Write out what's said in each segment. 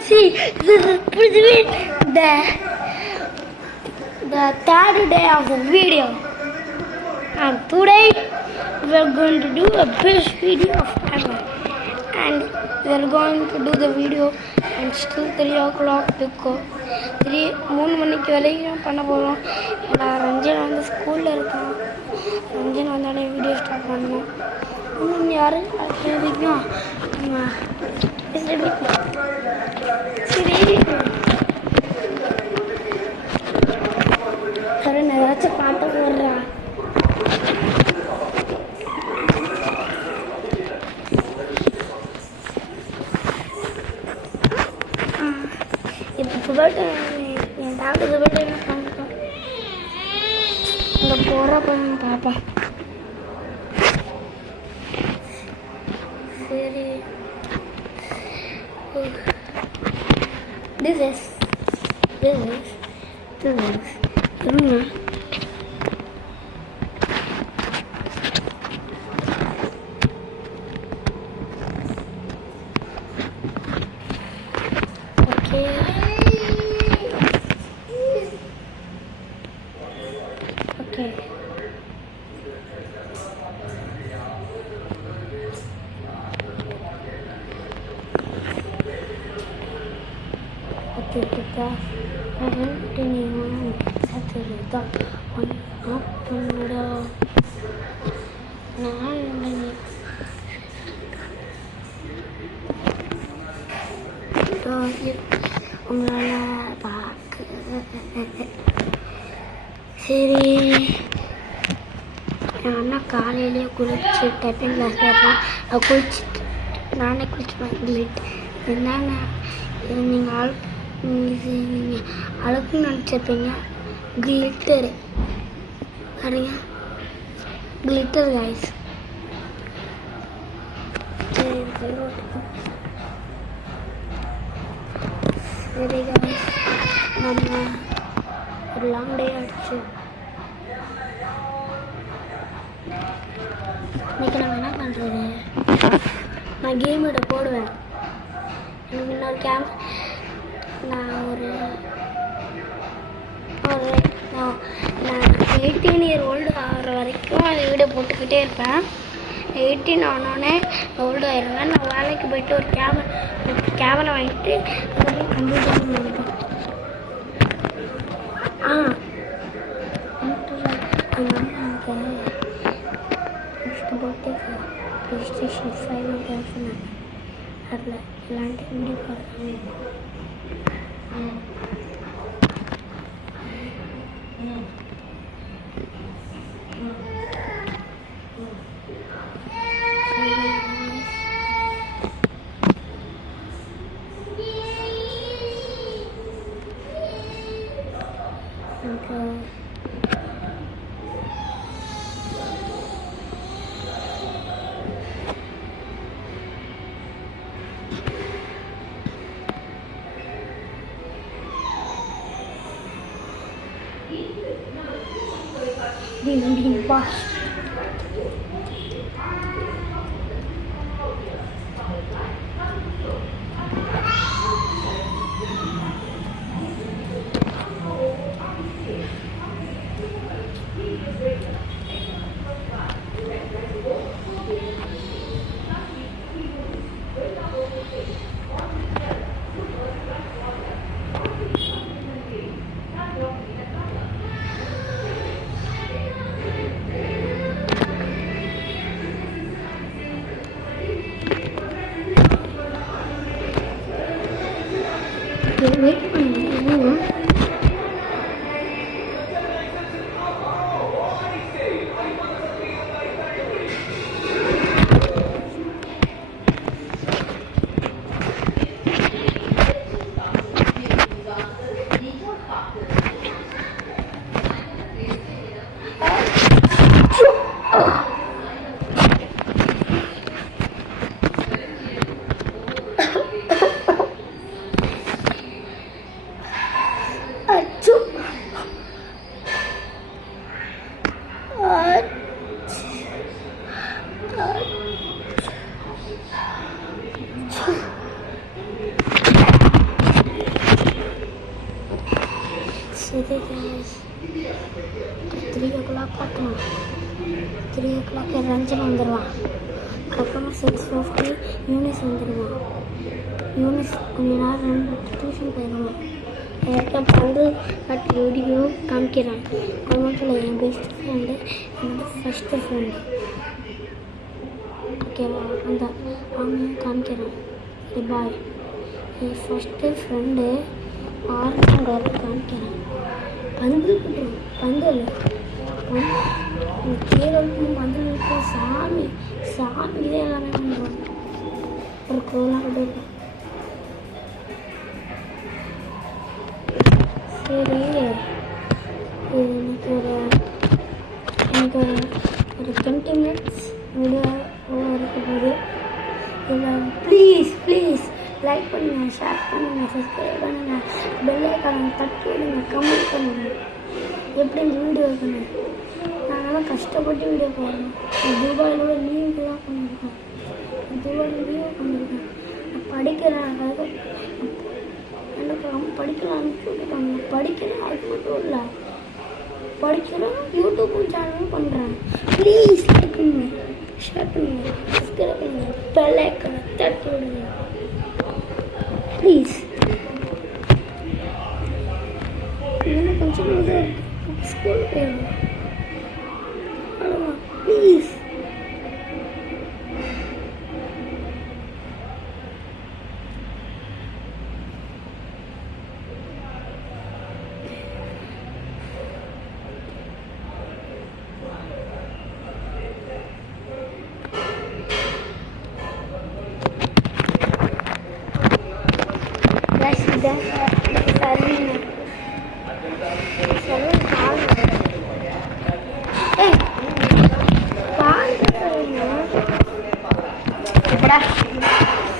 See, this is the third day of the video, and today we are going to do a best video of ever, and we are going to do the video and still 3 o'clock to go. 3 மணிக்கு வரைக்கும் பண்ண போகிறோம். நான் ரஞ்சன் வந்து ஸ்கூலில் இருக்கான். ரஞ்சன் வந்தாலே video start பண்ணணும். இன்னும் யார் தெரியும் சரி நான் ஏதாச்சும் பாட்டு போடுறேன். இப்போ போய்ட்டு என் டாக்டருக்கு போய்ட்டு என்ன பண்ணுறோம் இங்கே போகிற பண்ண பார்ப்பேன். சரி this is okay. Ketika ada dengan satu letak apa muda nanti doa umrana pak seri anak காலையிலே குளிச்சு டைப்பிங் கிளாஸ் போயிடலாம். குளிச்சு நானே குளிச்சுப்பேன். என்னென்ன நீங்கள் நீங்கள் அழகுன்னு நினச்சிருப்பீங்க. கிளிட்டரு பாருங்க, கிளிட்டர் கைஸ். சரி கைஸ், நம்ம ஒரு லாங் டே ஆகிடுச்சு. இன்னைக்கு நம்ம என்ன பண்ணுறது, நான் கேம் விட போடுவேன். எனக்கு இன்னொரு நான் 18 year old ஆகிற வரைக்கும் அந்த வீடியோ போட்டுக்கிட்டே இருப்பேன். 18 ஆனோடனே ஓல்டு ஆயிடுவேன். நான் வேலைக்கு போயிட்டு ஒரு கேமரா வாங்கிட்டு அதுக்கப்புறம் கம்ப்யூட்டர் பண்ணிப்பேன். PlayStation 5 சொன்னாங்க. அதில் இல்லாண்டி வீடியோ போடுறாங்க. Di bus. Wait பண்ணுங்க. சரி guys, 3 o'clock பார்க்கலாம். 3 o'clock ரஞ்சன் வந்துடுவான். அப்புறமா 6:50 யூனிஸ் வந்துடுவான். யூனிஸ் கொஞ்ச நேரம் டியூஷன் போயிடுவான். எனக்கு பந்து கட் வீடியோ காமிக்கிறேன். அது மட்டும் இல்லை, என் பெஸ்ட் ஃப்ரெண்டு, என்னோட ஃபஸ்ட்டு ஃப்ரெண்டு. ஓகேவா? அந்த அவனையும் காமிக்கிறேன். சரி பாய். என் ஃபஸ்ட்டு ஃப்ரெண்டு ஆரம்பங்கிறத காமிக்கிறேன். பந்து பந்தல் கீழே பந்தல் இருக்கும். சாமி சாமி இதே எல்லாமே பண்ணுறோம். ஒரு கோலாக இருக்கும். சரி, எனக்கு ஒரு 20 மினிட்ஸ் வீடியோ இருக்க போது. ப்ளீஸ் லைக் பண்ணுங்கள், ஷேர் பண்ணுங்கள், சப்ஸ்கிரைப் பண்ணுங்கள், பெல் ஐக்கானை தட்டி விடுங்க, கமெண்ட் பண்ணுங்கள். எப்படி இந்த வீடியோ இருக்கணும். நாங்கள்லாம் கஷ்டப்பட்டு வீடியோ போடுறோம். துபாயில் லீவுலாம் பண்ணியிருக்கோம். துபாயில் லீவு பண்ணியிருக்கேன். நான் படிக்கிறேன். அதாவது எனக்கு ரொம்ப படிக்கலாம் அனுப்பிச்சுட்ருக்காங்க. படிக்கிறேன், அது மட்டும் இல்லை, படிக்கிறேன், யூடியூப் சேனலும் பண்ணுறேன். ப்ளீஸ் லைக் பண்ணுங்க, ஷேர் பண்ணுங்க, சப்ஸ்கிரைப் பண்ணுங்க, பெல் ஐக்கானை தட்டி விடுங்க ப்ளீஸ். இன்னும் கொஞ்சம் ஸ்கூல் போயிடணும். அவ்வளோவா ப்ளீஸ்.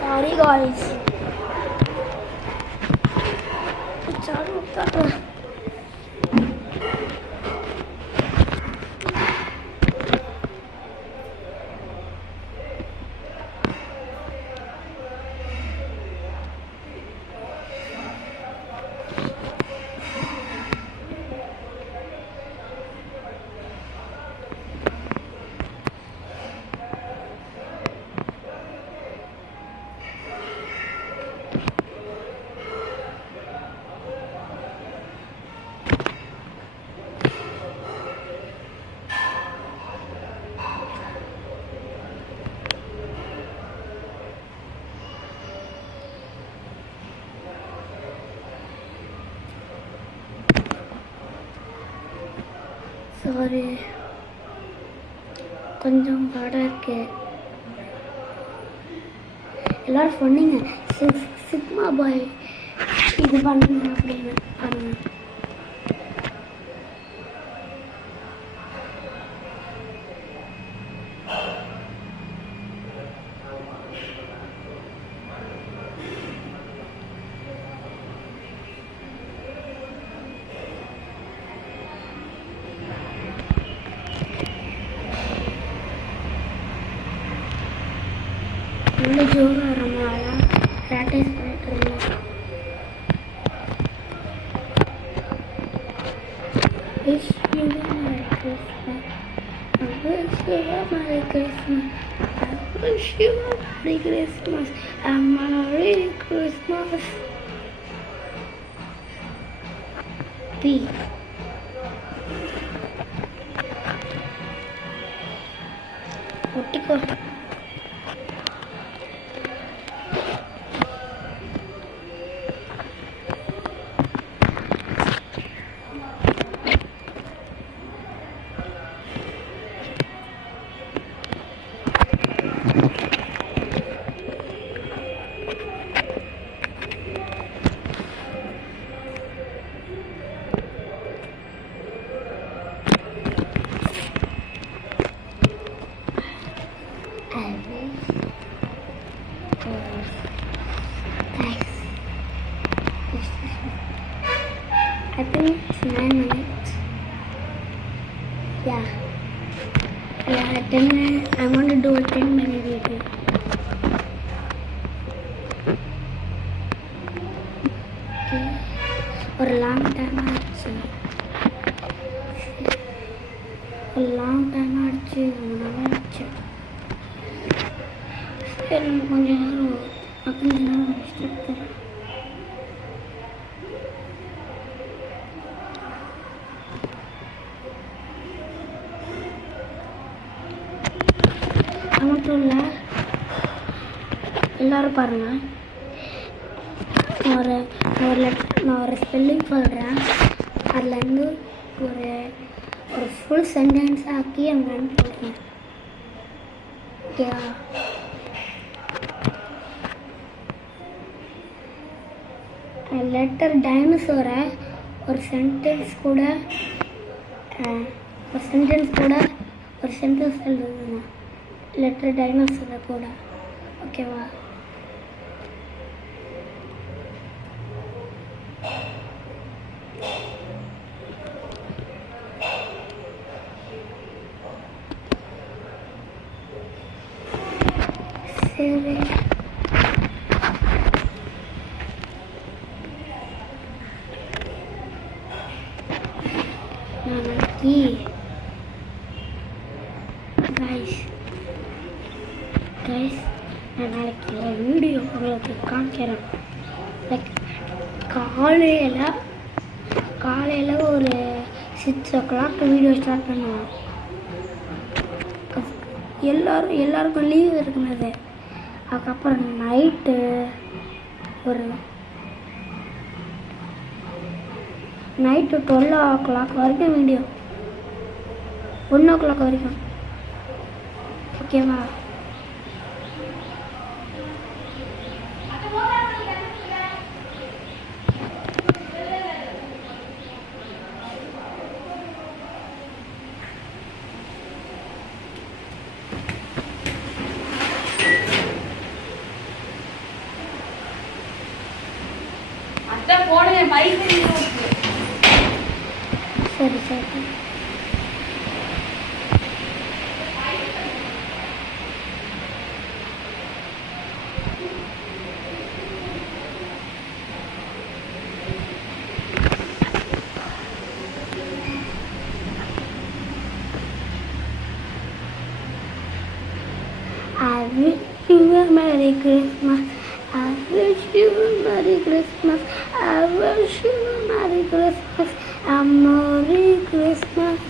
Sorry guys. சாரி, கொஞ்சம் பாடாக இருக்கு. எல்லாரும் சொன்னீங்க சிக்மா பாய் இது பண்ணுங்க அப்படின்னு. பாருங்க, நல்ல ஜோராக வரமாதிரி ப்ராக்டிஸ் பண்ணிட்டு இருந்தேன். Wish you a Merry Christmas. I wish you a Merry Christmas. I wish you a Merry Christmas. A Merry Christmas. P. ஒட்டிக்கோ. I think it's 9 minutes. Yeah, 10 minutes. I want to do a 10-minute video. Okay. ஒரு long time ஆச்சு, ஒரு long time ஆச்சு, ரொம்ப நல்லா ஆச்சு. சரி கொஞ்சம் நேரம் கொஞ்ச நேரம் ரெஸ்ட். அது மட்டும் இல்லை, எல்லோரும் பாருங்கள், நான் ஒரு ஸ்பெல்லிங் சொல்கிறேன், அதுலேருந்து ஒரு ஃபுல் சென்டென்ஸ் ஆக்கி எனக்கு அனுப்பிடுறேன். ஓகேவா? லெட்டர் டைனோசரை ஒரு சென்டென்ஸ் கூட எழுதுங்க. லெட்டர் டைனோசரை கூட. ஓகேவா? சரி, நாளைக்கு நான் நாளைக்கு வீடியோ உங்களுக்கு காமிக்கிறேன். லைக் காலையில் ஒரு 6 o'clock வீடியோ ஸ்டார்ட் பண்ணுவேன். எல்லாருக்கும் லீவ் இருக்குனது. அதுக்கப்புறம் நைட்டு ஒரு 12 o'clock வரைக்கும் வீடியோ, 1 o'clock வரைக்கும். ஓகேவா? சரி சரி. I wish you a Merry Christmas. I wish you a Merry Christmas. I wish you a Merry Christmas. A Merry Christmas.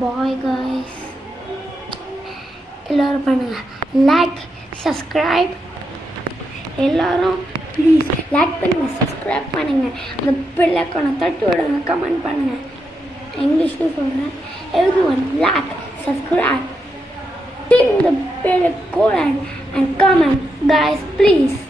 Bye guys. எல்லாரும் பண்ணுங்க, லைக் சப்ஸ்கிரைப். எல்லாரும் ப்ளீஸ் லைக் பண்ணுங்க, சப்ஸ்கிரைப் பண்ணுங்க, அந்த பெல் ஐகானை தட்டி விடுங்க, கமெண்ட் பண்ணுங்க. இங்கிலீஷ்ல சொல்றேன். everyone like, subscribe, ding the bell icon and comment guys please.